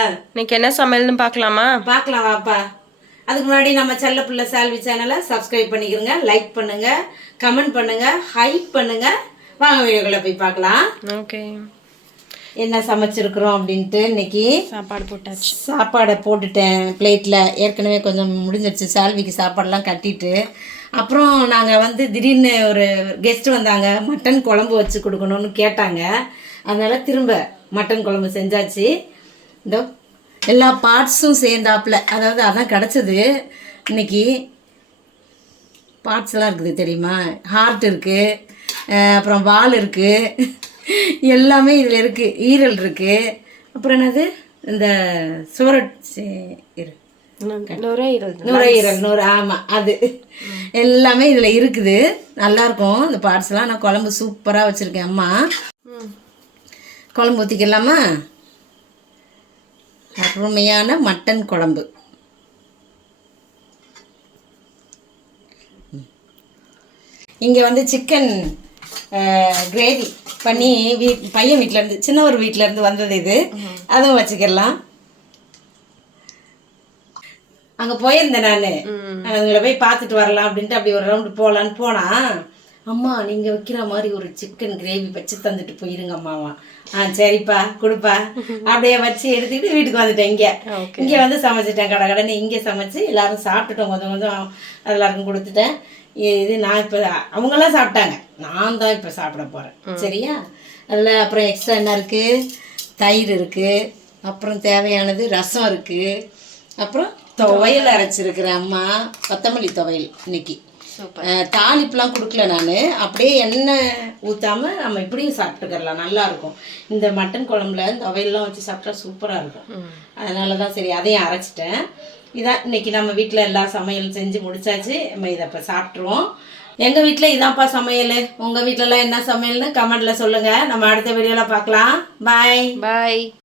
இன்னைக்கு என்ன சமையல்னு பார்க்கலாமா? பார்க்கலாம் வாப்பா. அதுக்கு முன்னாடி நம்ம செல்ல பிள்ளை சால்வி சேனலை சப்ஸ்கிரைப் பண்ணிக்கிறங்க, லைக் பண்ணுங்க, கமெண்ட் பண்ணுங்க, ஹைப் பண்ணுங்க. வாங்க வீடியோக்குள்ள போய் பார்க்கலாம். ஓகே, என்ன சமைச்சிருக்கிறோம் அப்படின்ட்டு. இன்னைக்கு சாப்பாடு போட்டாச்சு. சாப்பாடை போட்டுட்டேன் பிளேட்டில். ஏற்கனவே கொஞ்சம் முடிஞ்சிருச்சு சால்விக்கு சாப்பாடெல்லாம் கட்டிட்டு. அப்புறம் நாங்கள் வந்து திடீர்னு ஒரு கெஸ்ட்டு வந்தாங்க, மட்டன் குழம்பு வச்சு கொடுக்கணும்னு கேட்டாங்க. அதனால் திரும்ப மட்டன் குழம்பு செஞ்சாச்சு. இந்த எல்லா பார்ட்ஸும் சேர்ந்தாப்புல, அதாவது அதான் கிடச்சிது. இன்னைக்கு பார்ட்ஸ்லாம் இருக்குது தெரியுமா? ஹார்ட் இருக்குது, அப்புறம் வால் இருக்குது, எல்லாமே இதில் இருக்குது. ஈரல் இருக்குது, அப்புறம் என்னது இந்த நுரையீரல் ஆமாம், அது எல்லாமே இதில் இருக்குது. நல்லாயிருக்கும் இந்த பார்ட்ஸ்லாம். நான் குழம்பு சூப்பராக வச்சுருக்கேன். அம்மா குழம்பு ஊற்றிக்கலாமா? அருமையான மட்டன் குழம்பு. இங்கே வந்து சிக்கன் கிரேவி பண்ணி பையன் வீட்டிலேருந்து, சின்னவர் வீட்டிலேருந்து வந்தது இது. அதுவும் வச்சுக்கலாம். அங்கே போயிருந்தேன் நான். அவங்கள போய் பார்த்துட்டு வரலாம் அப்படின்ட்டு அப்படி ஒரு ரவுண்டு போகலான்னு போனால், அம்மா நீங்கள் வைக்கிற மாதிரி ஒரு சிக்கன் கிரேவி வச்சு தந்துட்டு போயிருங்க அம்மாவா. சரிப்பா கொடுப்பா. அப்படியே வச்சு எடுத்துக்கிட்டு வீட்டுக்கு வந்துட்டேன். இங்கே வந்து சமைச்சிட்டேன். கடைன்னு இங்கே சமைச்சு எல்லாரும் சாப்பிட்டுட்டோம். கொஞ்சம் கொஞ்சம் எல்லாருக்கும் கொடுத்துட்டேன். இது நான் இப்போ அவங்களாம் சாப்பிட்டாங்க, நான் தான் இப்போ சாப்பிட போகிறேன். சரியா? அதில் அப்புறம் எக்ஸ்ட்ரா என்ன இருக்குது? தயிர் இருக்குது, அப்புறம் தேவையானது ரசம் இருக்குது, அப்புறம் துவையல் அரைச்சிருக்கிறேன் அம்மா, கொத்தமல்லி துவையல். இன்னைக்கு தாளிப்புலாம் கொடுக்கல நான். அப்படியே எண்ணெய் ஊற்றாமல் நம்ம இப்படியும் சாப்பிட்டுக்கலாம், நல்லாயிருக்கும். இந்த மட்டன் குழம்புல துவையெல்லாம் வச்சு சாப்பிட்டா சூப்பராக இருக்கும். அதனால தான் சரி அதையும் அரைச்சிட்டேன். இதான் இன்னைக்கு நம்ம வீட்டில் எல்லா சமையலும் செஞ்சு முடிச்சாச்சு. நம்ம இதை இப்போ சாப்பிட்ருவோம். எங்கள் வீட்டில் இதான்ப்பா சமையல். உங்கள் வீட்டிலலாம் என்ன சமையல்னு கமெண்ட்டில் சொல்லுங்கள். நம்ம அடுத்த வீடியோவில் பார்க்கலாம். பாய்.